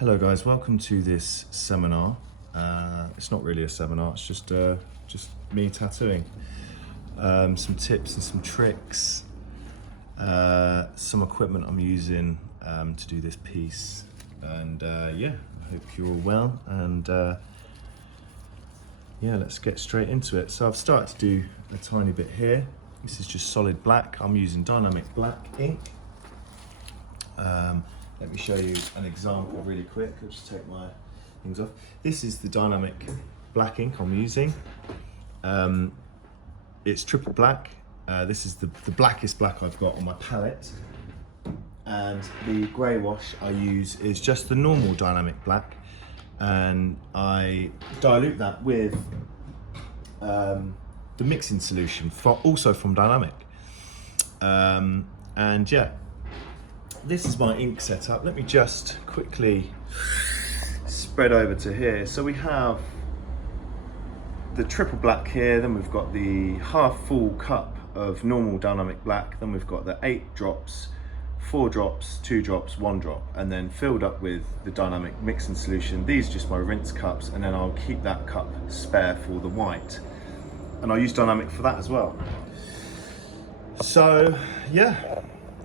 Hello guys, welcome to this seminar. It's not really a seminar, it's just me tattooing. Some tips and some tricks, some equipment I'm using to do this piece. And yeah, I hope you're all well, and yeah, let's get straight into it. So I've started to do a tiny bit here. This is just solid black. I'm using dynamic black ink. Let me show you an example really quick. I'll just take my things off. This is the dynamic black ink I'm using. It's triple black. This is the blackest black I've got on my palette. And the grey wash I use is just the normal dynamic black. And I dilute that with the mixing solution, also from Dynamic. And yeah, this is my ink setup. Let me just quickly spread over to here. So we have the triple black here, then we've got the half full cup of normal dynamic black, then we've got the 8 drops, 4 drops, 2 drops, 1 drop, and then filled up with the dynamic mixing solution. These are just my rinse cups, and then I'll keep that cup spare for the white. And I'll use dynamic for that as well. So yeah.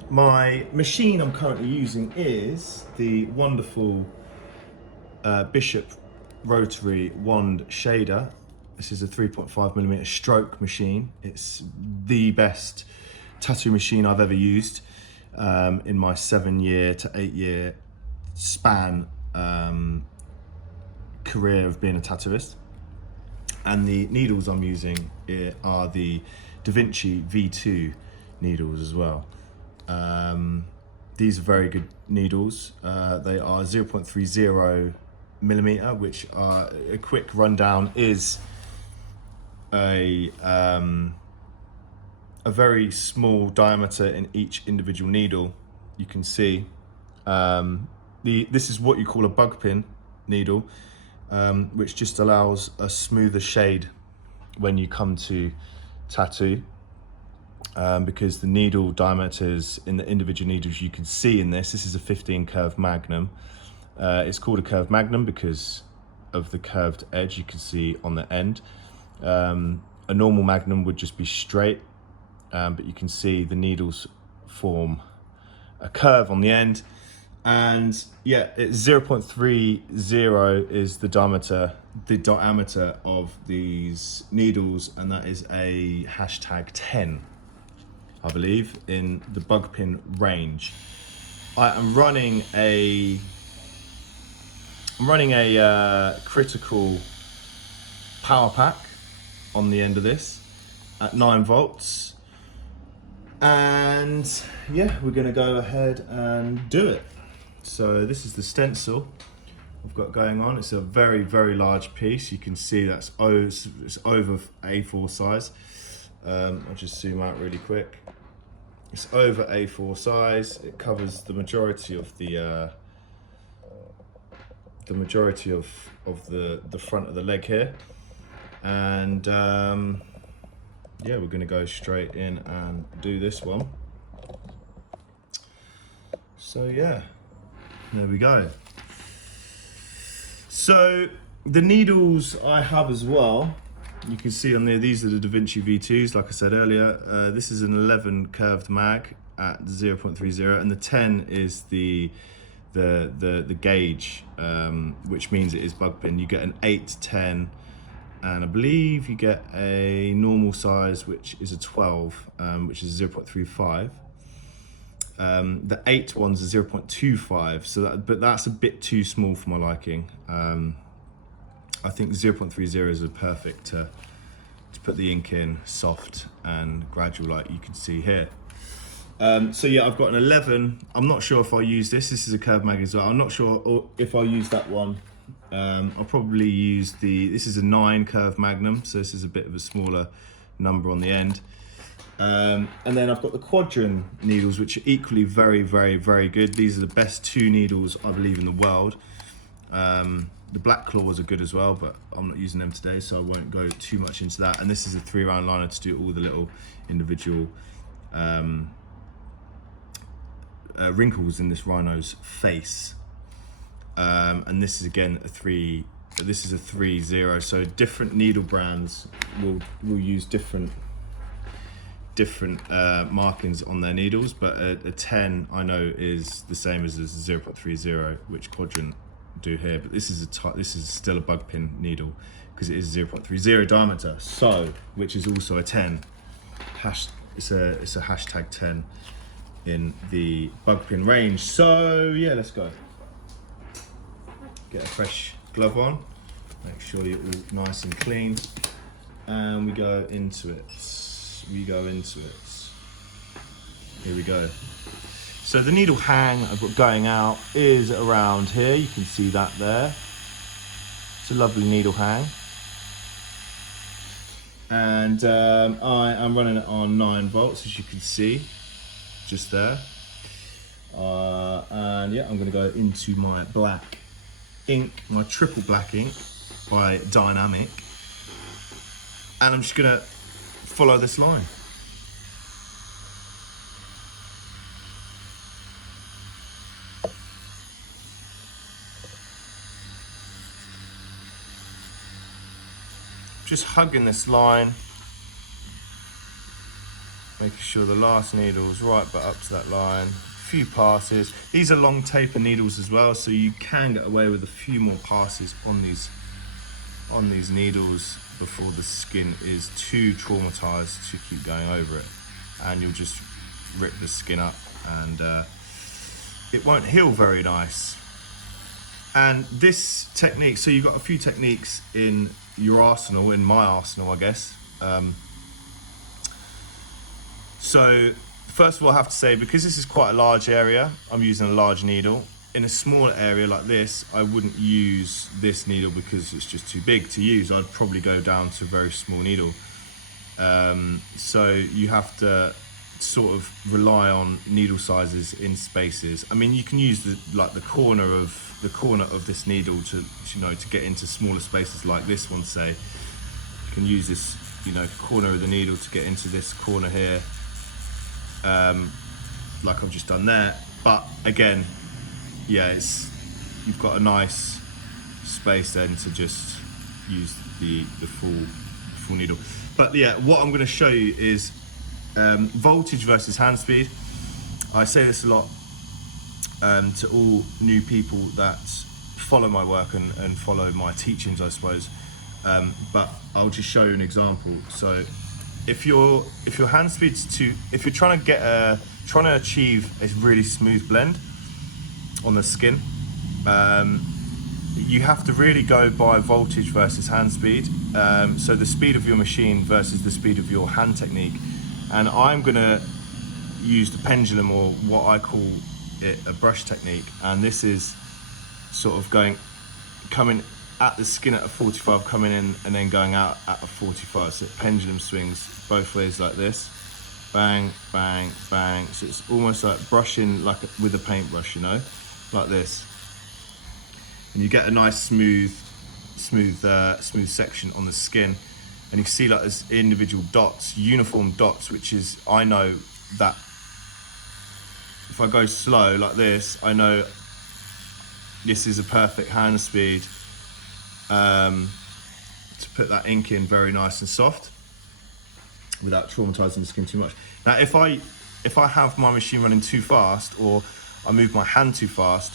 My machine I'm currently using is the wonderful Bishop rotary wand shader. This is a 3.5mm stroke machine. It's the best tattoo machine I've ever used in my 7-year to 8-year span career of being a tattooist. And the needles I'm using are the Da Vinci V2 needles as well. These are very good needles. They are 0.30mm, which are a quick rundown is a very small diameter in each individual needle. You can see this is what you call a bug pin needle, which just allows a smoother shade when you come to tattoo. Because the needle diameters in the individual needles you can see in this is a 15 curve magnum. It's called a curved magnum because of the curved edge you can see on the end. A normal magnum would just be straight, but you can see the needles form a curve on the end. And yeah, it's 0.30 is the diameter of these needles, and that is a #10. I believe, in the bug pin range. I am running a critical power pack on the end of this at 9 volts. And yeah, we're gonna go ahead and do it. So this is the stencil I've got going on. It's a very, very large piece. You can see it's over A4 size. I'll just zoom out really quick. It's over A4 size. It covers the majority of the front of the leg here, and yeah, we're going to go straight in and do this one. So yeah, there we go. So the needles I have as well, you can see on there, these are the Da Vinci V2s, like I said earlier. This is an 11 curved mag at 0.30, and the 10 is the gauge, which means it is bug pin. You get an 8, 10, and I believe you get a normal size, which is a 12, which is 0.35. The 8 ones are 0.25, so but that's a bit too small for my liking. I think 0.30 is perfect to put the ink in soft and gradual, like you can see here. So yeah, I've got an 11. I'm not sure if I'll use this. This is a curved mag as well. I'm not sure if I'll use that one. I'll probably use this is a 9 curved magnum, so this is a bit of a smaller number on the end. And then I've got the quadrant needles, which are equally very, very, very good. These are the best 2 needles I believe in the world. The black claws are good as well, but I'm not using them today, so I won't go too much into that. And this is a 3-round liner to do all the little individual wrinkles in this rhino's face. and this is again a 3. This is a 3-0. So different needle brands will use different markings on their needles, but a 10 I know is the same as a 0.30, which Quadrant do here. But this is still a bug pin needle because it is 0.30 diameter. So, which is also a 10. It's a hashtag 10 in the bug pin range. So yeah, let's go. Get a fresh glove on. Make sure you're all nice and clean, and we go into it. Here we go. So the needle hang I've got going out is around here. You can see that there. It's a lovely needle hang. And I am running it on 9 volts, as you can see, just there. And yeah, I'm gonna go into my black ink, my triple black ink by Dynamic. And I'm just gonna follow this line. Just hugging this line, making sure the last needle is right but up to that line. A few passes. These are long taper needles as well, so you can get away with a few more passes on these needles before the skin is too traumatized to keep going over it, and you'll just rip the skin up, and it won't heal very nice. And this technique, so you've got a few techniques in your arsenal, in my arsenal, I guess. So first of all, I have to say, because this is quite a large area, I'm using a large needle. In a smaller area like this, I wouldn't use this needle because it's just too big to use. I'd probably go down to a very small needle. So you have to sort of rely on needle sizes in spaces. I mean, you can use the corner of this needle to get into smaller spaces like this one, say. You can use this, corner of the needle to get into this corner here, like I've just done there. But again, yeah, you've got a nice space then to just use the full needle. But yeah, what I'm going to show you is voltage versus hand speed. I say this a lot to all new people that follow my work and follow my teachings, I suppose. But I'll just show you an example. So if your hand speed's if you're trying to achieve a really smooth blend on the skin, you have to really go by voltage versus hand speed. So the speed of your machine versus the speed of your hand technique. And I'm gonna use the pendulum, or what I call it, a brush technique. And this is sort of coming at the skin at a 45, coming in and then going out at a 45. So it pendulum swings both ways like this. Bang, bang, bang. So it's almost like brushing with a paintbrush, like this. And you get a nice smooth section on the skin. And you can see like there's individual dots, uniform dots, which is, I know that if I go slow like this, I know this is a perfect hand speed to put that ink in very nice and soft without traumatizing the skin too much. Now, if I have my machine running too fast, or I move my hand too fast,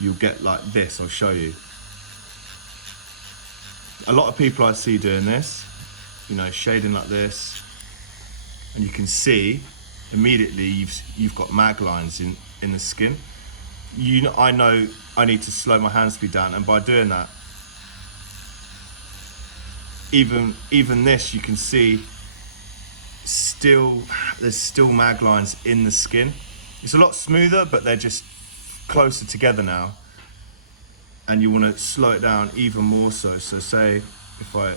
you'll get like this. I'll show you. A lot of people I see doing this, shading like this, and you can see immediately you've got mag lines in the skin. I know I need to slow my hand speed down, and by doing that, even this, you can see there's still mag lines in the skin. It's a lot smoother, but they're just closer together now, and you want to slow it down even more so. So say if I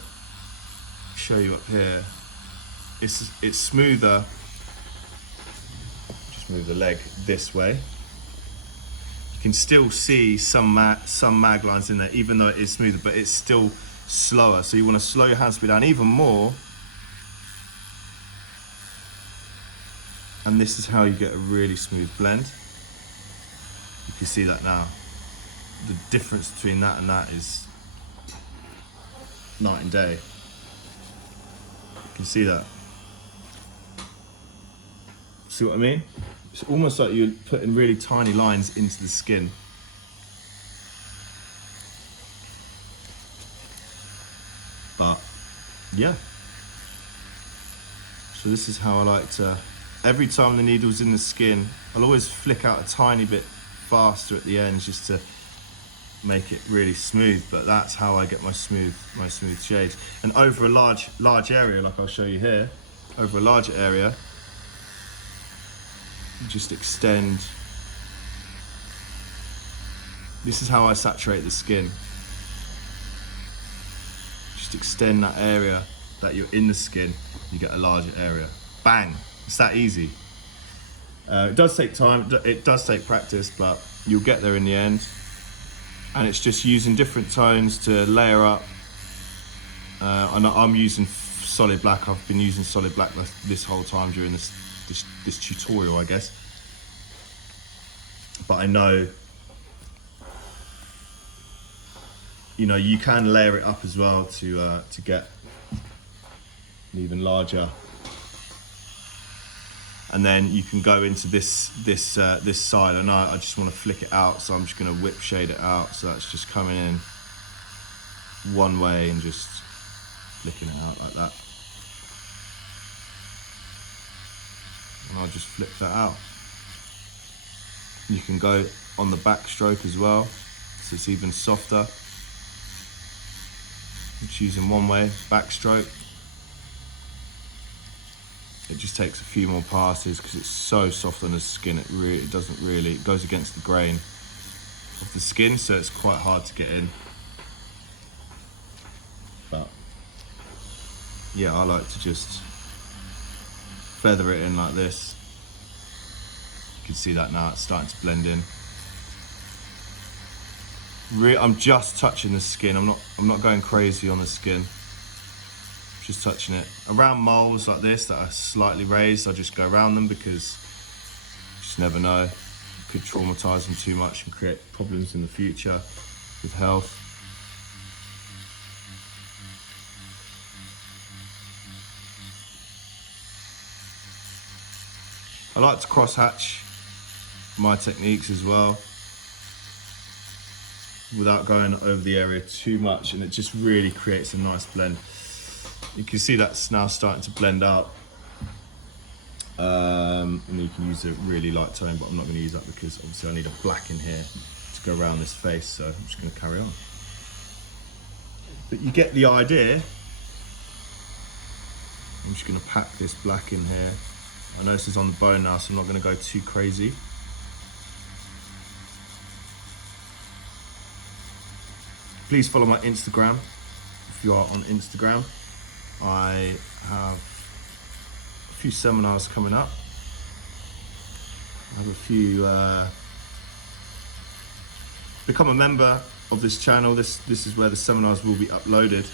show you up here, it's smoother. Just move the leg this way. You can still see some mag lines in there, even though it is smoother, but it's still slower. So you want to slow your hand speed down even more. And this is how you get a really smooth blend. You can see that now. the difference between that and that is night and day. You can see that. See what I mean? It's almost like you're putting really tiny lines into the skin. But yeah. So this is how I like to, every time the needle's in the skin, I'll always flick out a tiny bit faster at the ends just to make it really smooth, but that's how I get my smooth shades. And over a large area, like I'll show you here, over a large area, just extend. This is how I saturate the skin. Just extend that area that you're in the skin, you get a larger area. Bang, it's that easy. It does take time, it does take practice, but you'll get there in the end. And it's just using different tones to layer up. And I'm using solid black. I've been using solid black this whole time during this tutorial, I guess. But I know, you know, you can layer it up as well to get an even larger. And then you can go into this side. I know I just want to flick it out, so I'm just going to whip shade it out. So that's just coming in one way and just flicking it out like that. And I'll just flip that out. You can go on the back stroke as well, so it's even softer. Just using one way, back stroke. It just takes a few more passes because it's so soft on the skin. It doesn't really, it goes against the grain of the skin, so it's quite hard to get in. But yeah, I like to just feather it in like this. You can see that now, it's starting to blend in. I'm just touching the skin. I'm not going crazy on the skin. Just touching it. Around moles like this that are slightly raised, I just go around them because you just never know. It could traumatize them too much and create problems in the future with health. I like to cross hatch my techniques as well without going over the area too much, and it just really creates a nice blend. You can see that's now starting to blend out. And you can use a really light tone, but I'm not going to use that because obviously I need a black in here to go around this face, so I'm just going to carry on. But you get the idea. I'm just going to pack this black in here. I know this is on the bone now, so I'm not going to go too crazy. Please follow my Instagram if you are on Instagram. I have a few seminars coming up. I have a few, become a member of this channel. This is where the seminars will be uploaded.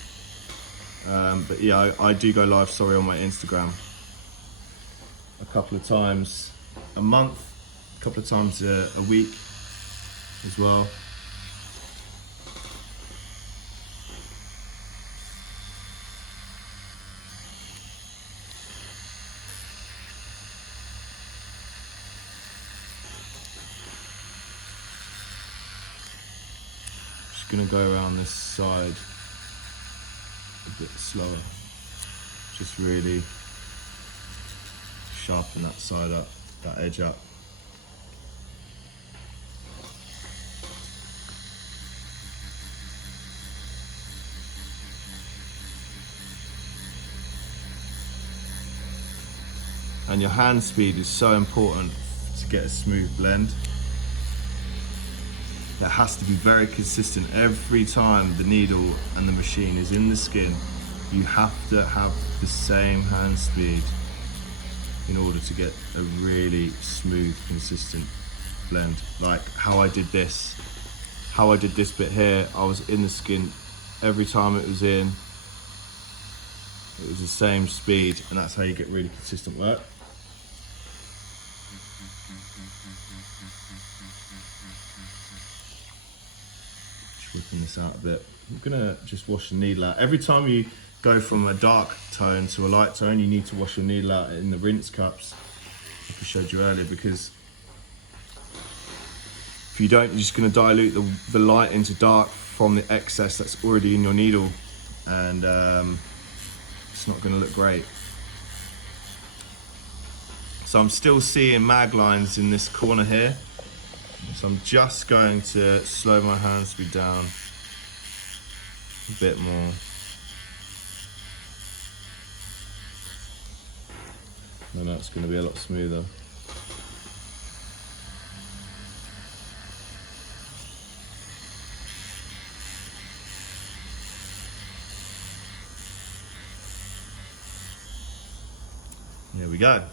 But yeah, I do go live, on my Instagram a couple of times a month, a couple of times a week as well. Going to go around this side a bit slower, just really sharpen that side up, that edge up. And your hand speed is so important to get a smooth blend. It has to be very consistent every time the needle and the machine is in the skin. You have to have the same hand speed in order to get a really smooth, consistent blend. Like how I did this bit here, I was in the skin every time it was in. It was the same speed, and that's how you get really consistent work. Whipping this out a bit. I'm gonna just wash the needle out. Every time you go from a dark tone to a light tone, you need to wash your needle out in the rinse cups, like I showed you earlier, because if you don't, you're just gonna dilute the light into dark from the excess that's already in your needle, and it's not gonna look great. So I'm still seeing mag lines in this corner here. So I'm just going to slow my hand speed down a bit more. And that's going to be a lot smoother. There we go.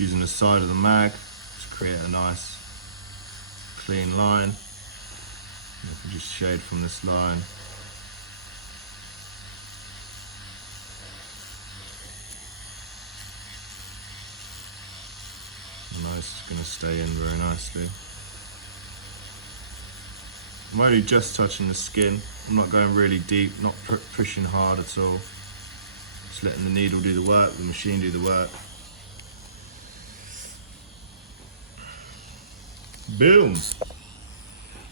Using the side of the mag to create a nice clean line. You can just shade from this line. Nice, it's going to stay in very nicely. I'm only just touching the skin. I'm not going really deep, not pushing hard at all. Just letting the needle do the work, the machine do the work. Boom!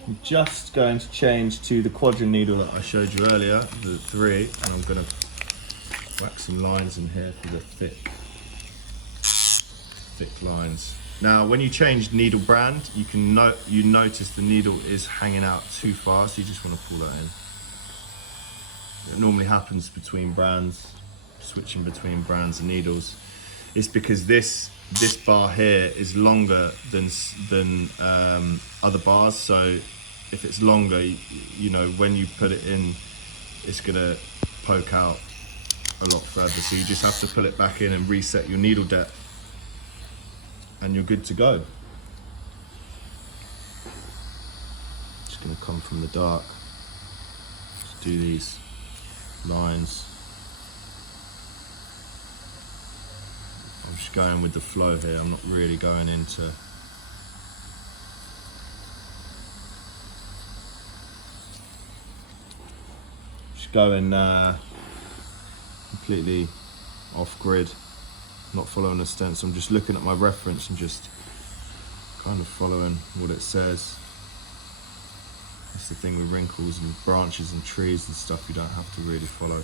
I'm just going to change to the quadrant needle that I showed you earlier, the 3, and I'm going to whack some lines in here for the thick lines. Now, when you change needle brand, you notice the needle is hanging out too far, so you just want to pull that in. It normally happens between brands, switching between brands and needles. It's because this bar here is longer than other bars, so if it's longer, you know, when you put it in, it's gonna poke out a lot further. So you just have to pull it back in and reset your needle depth, and you're good to go. Just gonna come from the dark, just do these lines. I'm just going with the flow here, I'm not really going into just going completely off grid, not following the stencil. I'm just looking at my reference and just kind of following what it says. That's the thing with wrinkles and branches and trees and stuff, you don't have to really follow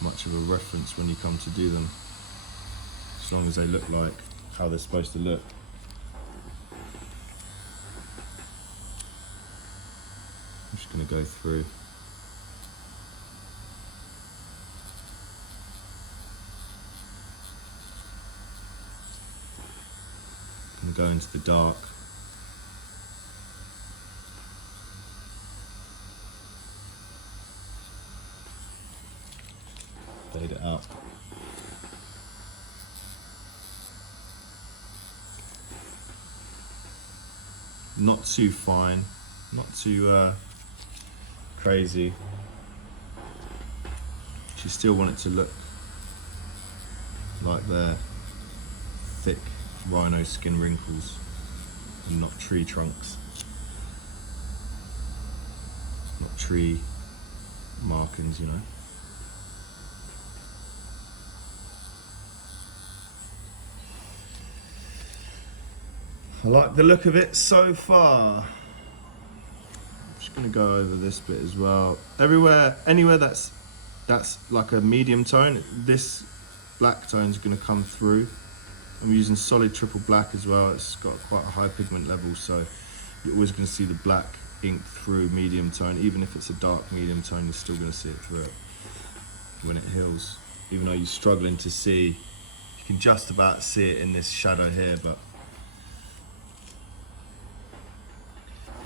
much of a reference when you come to do them, as long as they look like how they're supposed to look. I'm just going to go through. And go into the dark. Fade it out. Not too fine, not too crazy. You still want it to look like they're thick rhino skin wrinkles and not tree trunks, not tree markings, you know. I like the look of it so far. I'm just gonna go over this bit as well. Anywhere that's like a medium tone, this black tone is gonna come through. I'm using solid triple black as well. It's got quite a high pigment level, so you're always gonna see the black ink through medium tone. Even if it's a dark medium tone, you're still going to see it through it when it heals. Even though you're struggling to see, you can just about see it in this shadow here, but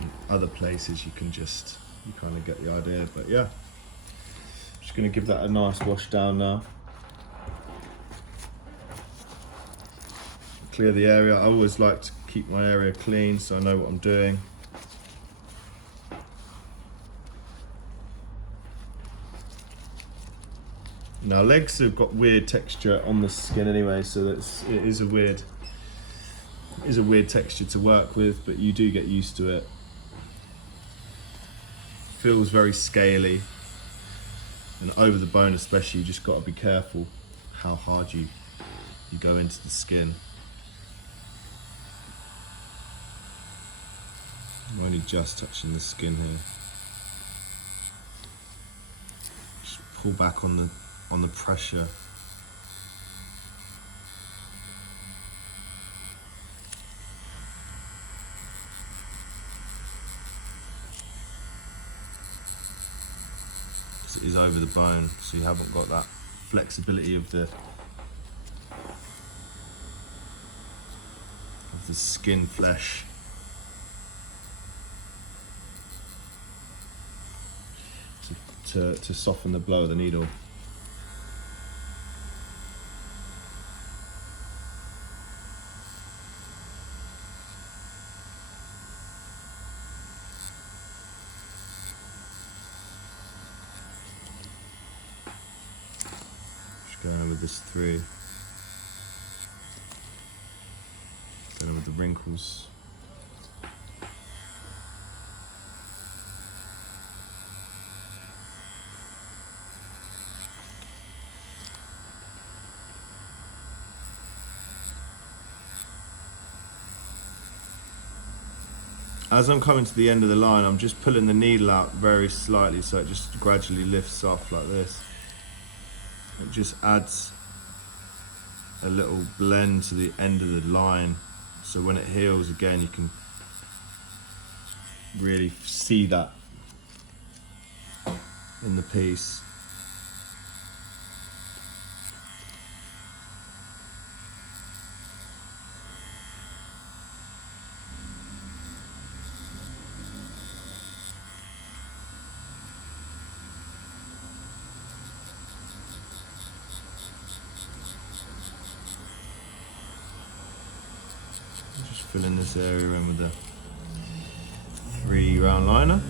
in other places you kind of get the idea. But yeah, just going to give that a nice wash down now. Clear the area. I always like to keep my area clean so I know what I'm doing. Now legs have got weird texture on the skin anyway, so it is a weird texture to work with, but you do get used to it. Feels very scaly, and over the bone especially, you just got to be careful how hard you go into the skin. I'm only just touching the skin here. Just pull back on the pressure. Because it is over the bone, so you haven't got that flexibility of the skin flesh. To soften the blow of the needle. Just going with this through. Going with the wrinkles. As I'm coming to the end of the line, I'm just pulling the needle out very slightly so it just gradually lifts off like this. It just adds a little blend to the end of the line, so when it heals again you can really see that in the piece. Just filling this area in with the 3 round liner.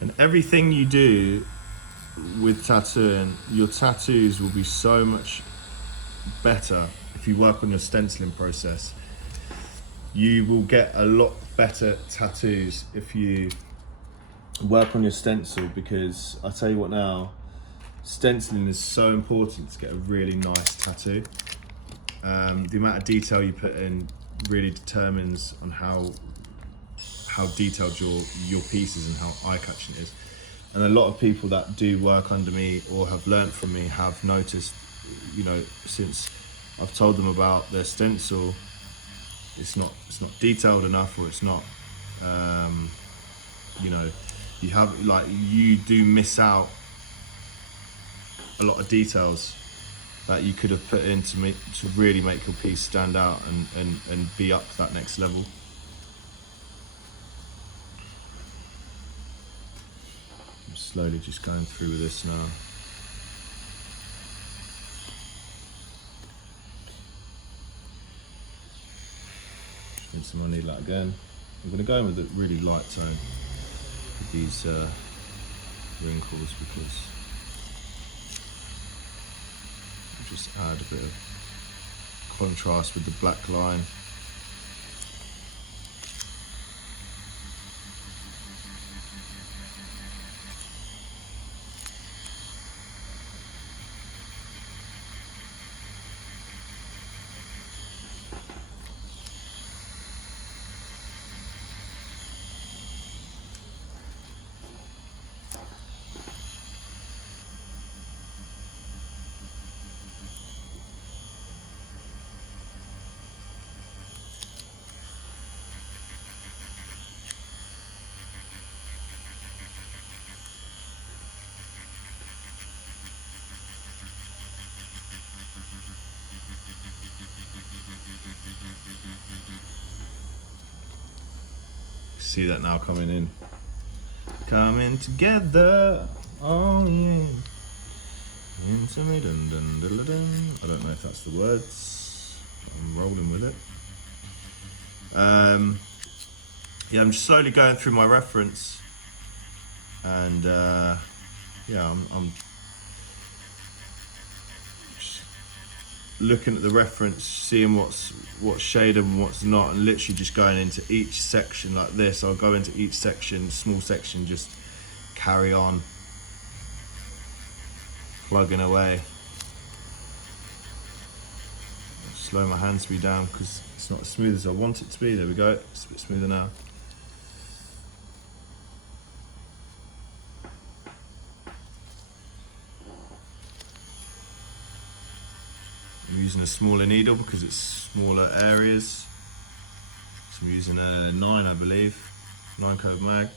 And everything you do with tattooing, your tattoos will be so much better if you work on your stenciling process. You will get a lot better tattoos if you work on your stencil, because I tell you what now, stenciling is so important to get a really nice tattoo. The amount of detail you put in really determines on how detailed your piece is and how eye-catching it is. And a lot of people that do work under me or have learnt from me have noticed, you know, since I've told them about their stencil, it's not detailed enough, or it's not, you know, you do miss out a lot of details that you could have put in to really make your piece stand out and be up to that next level. I'm slowly just going through with this now. Rinsing my needle out again. I'm going to go in with a really light tone with these wrinkles, because I'll just add a bit of contrast with the black line. see that now coming together. Oh yeah. Into me, dun, dun, dun, dun, dun. I don't know if that's the words. I'm rolling with it. Yeah, I'm just slowly going through my reference, and yeah, I'm just looking at the reference, seeing what's shaded and what's not, and literally just going into each section like this. I'll go into each section, small section, just carry on plugging away. Slow my hand speed down because it's not as smooth as I want it to be. There we go, it's a bit smoother now. I'm using a smaller needle because it's smaller areas. So I'm using a 9, I believe, 9 code mag.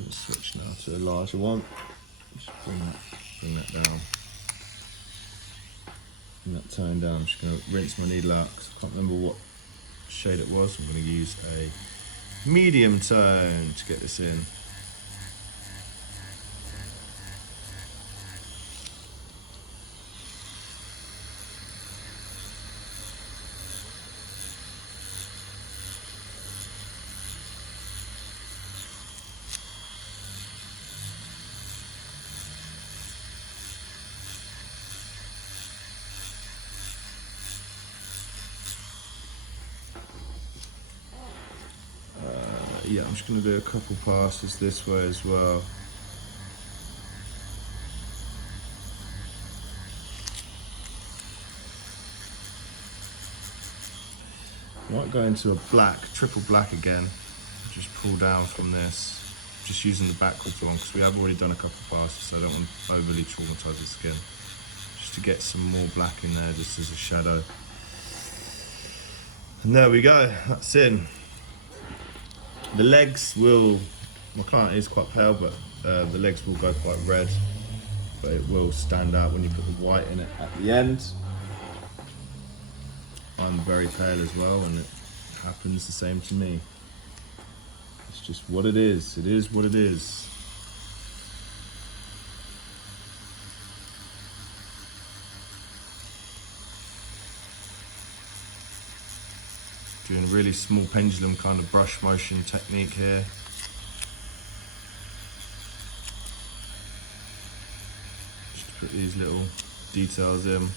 Let's switch now to a larger one. Just bring that down. Bring that tone down. I'm just going to rinse my needle out because I can't remember what shade it was. I'm going to use a medium tone to get this in. Yeah, I'm just going to do a couple passes this way as well. Might go into a black, triple black again. Just pull down from this. Just using the backwards one because we have already done a couple passes, so I don't want to overly traumatise the skin. Just to get some more black in there, just as a shadow. And there we go, that's in. The legs will, my client is quite pale, but the legs will go quite red, but it will stand out when you put the white in it at the end. I'm very pale as well, and it happens the same to me. It's just what it is what it is. Doing a really small pendulum kind of brush motion technique here. Just to put these little details in.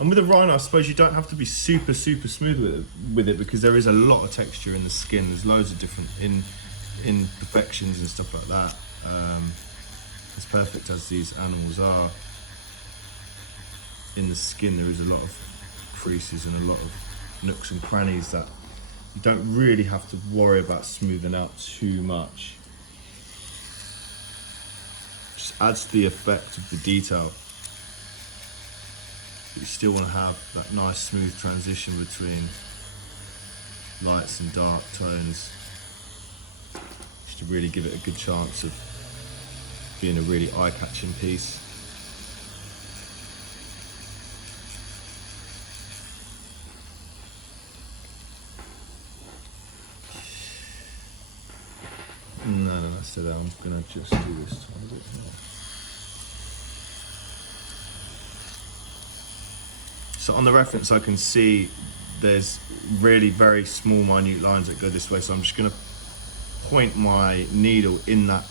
And with a Rhino, I suppose you don't have to be super smooth with it because there is a lot of texture in the skin. There's loads of different imperfections and stuff like that. As perfect as these animals are, in the skin there is a lot of creases and a lot of nooks and crannies that you don't really have to worry about smoothing out too much. Just adds to the effect of the detail. But you still want to have that nice smooth transition between lights and dark tones, just to really give it a good chance of being a really eye-catching piece. No, that's it. I'm gonna just do this tiny bit more. So on the reference I can see there's really very small minute lines that go this way, so I'm just going to point my needle in that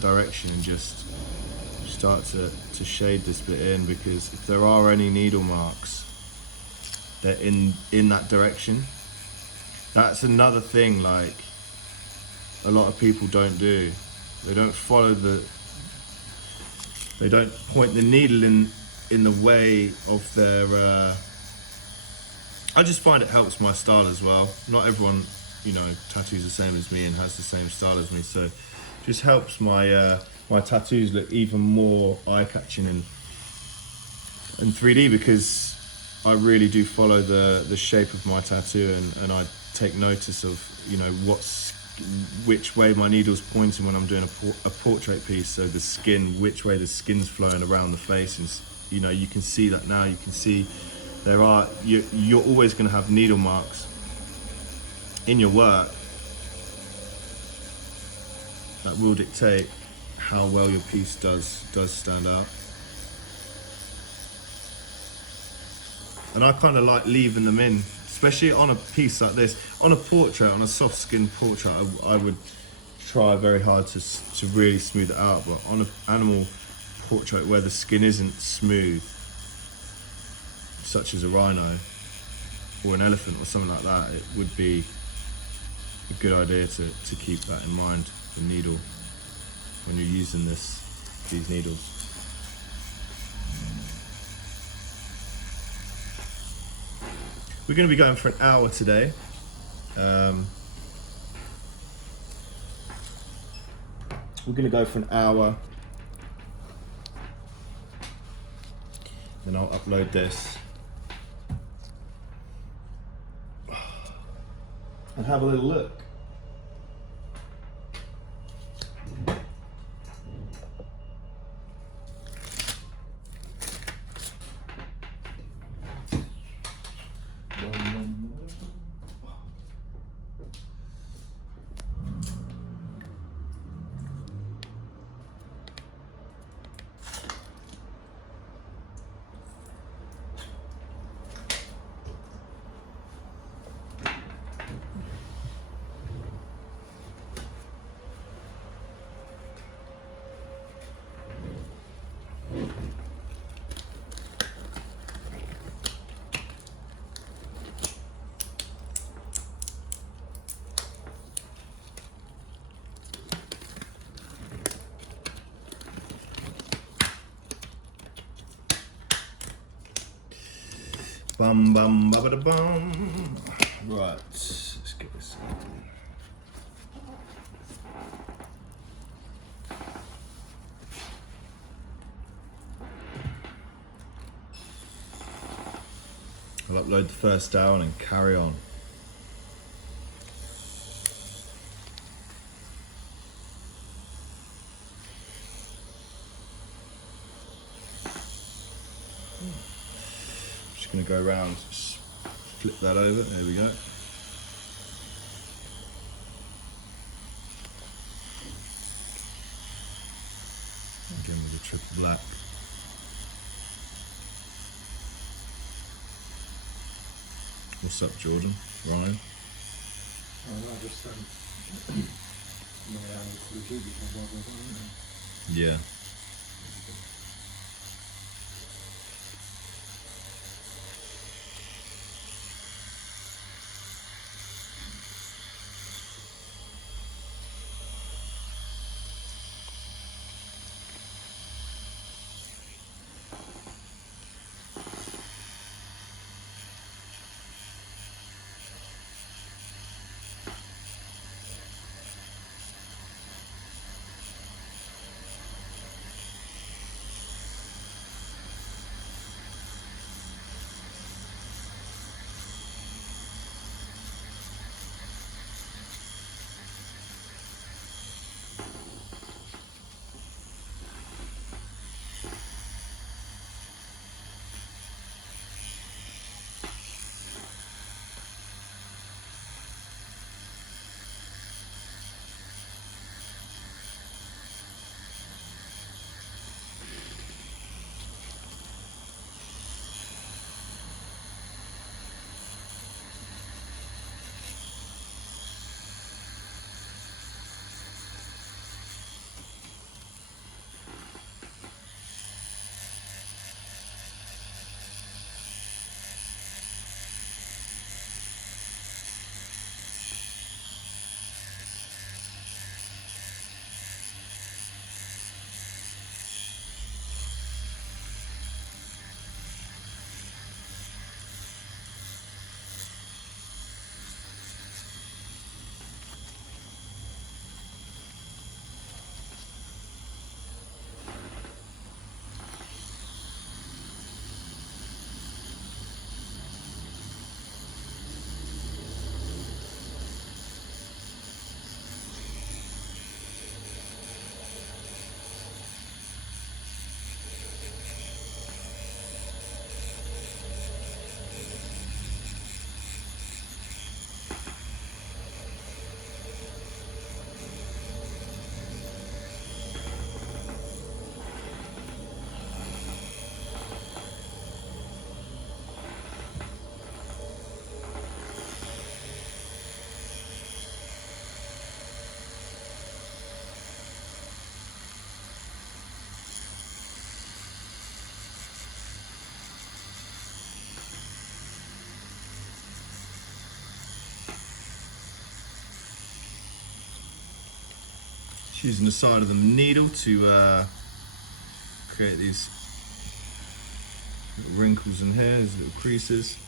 direction and just start to shade this bit in, because if there are any needle marks, they're in that direction. That's another thing like a lot of people don't do. They don't follow they don't point the needle in the way of their I just find it helps my style as well. Not everyone you know, tattoos the same as me and has the same style as me. So just helps my my tattoos look even more eye-catching in 3D, because I really do follow the shape of my tattoo, and I take notice of, you know, which way my needle's pointing when I'm doing a portrait piece. So the skin, which way the skin's flowing around the face, and you know, you can see that now. You can see you're always going to have needle marks in your work that will dictate how well your piece does stand out. And I kind of like leaving them in, especially on a piece like this. On a portrait, on a soft skin portrait, I would try very hard to really smooth it out. But on an animal portrait where the skin isn't smooth, such as a rhino or an elephant or something like that, it would be a good idea to keep that in mind, the needle, when you're using these needles. We're going to be going for an hour today. We're going to go for an hour. Then I'll upload this and have a little look. Bum bum ba ba da bum. Right, let's get this on. I'll upload the first down and carry on. Just going to go around, just flip that over, there we go. Again with the triple black. What's up, Jordan? Rhino? I just Yeah. using the side of the needle to create these little wrinkles in here, these little creases.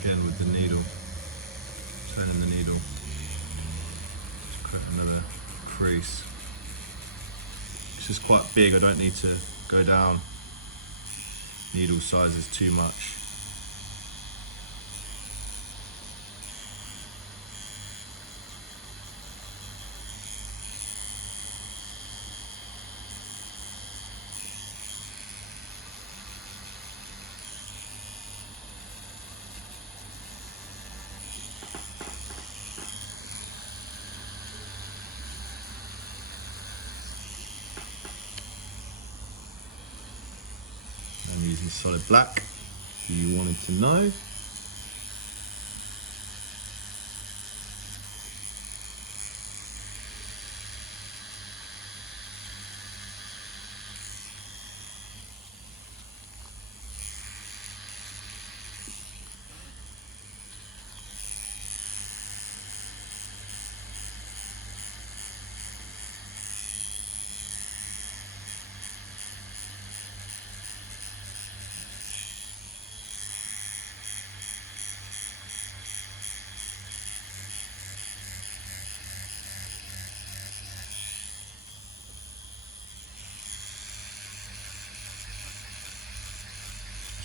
Again with the needle, turning the needle to create another crease. This is quite big, I don't need to go down needle sizes too much. I'm using solid black, if you wanted to know.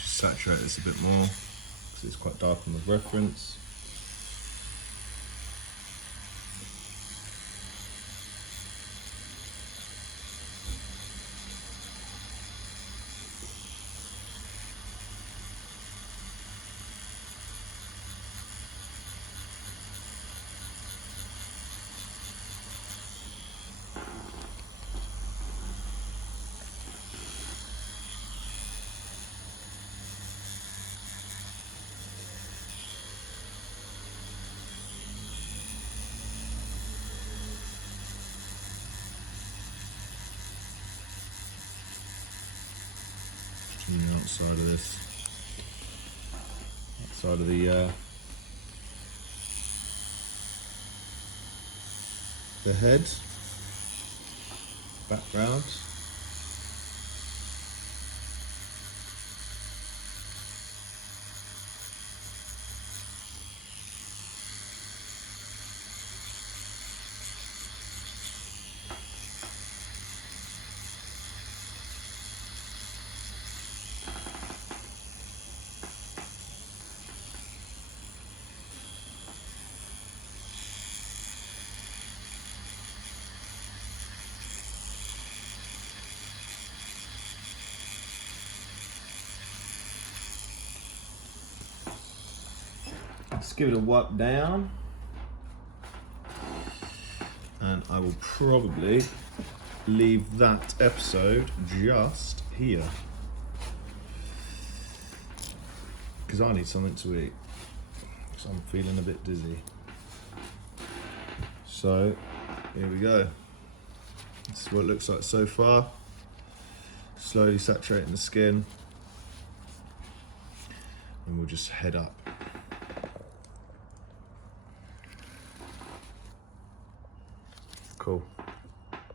Saturate this a bit more because it's quite dark on the reference. From the outside of this, outside of the head, background. Let's give it a wipe down, and I will probably leave that episode just here because I need something to eat. because I'm feeling a bit dizzy. So here we go. This is what it looks like so far. Slowly saturating the skin, and we'll just head up. Cool.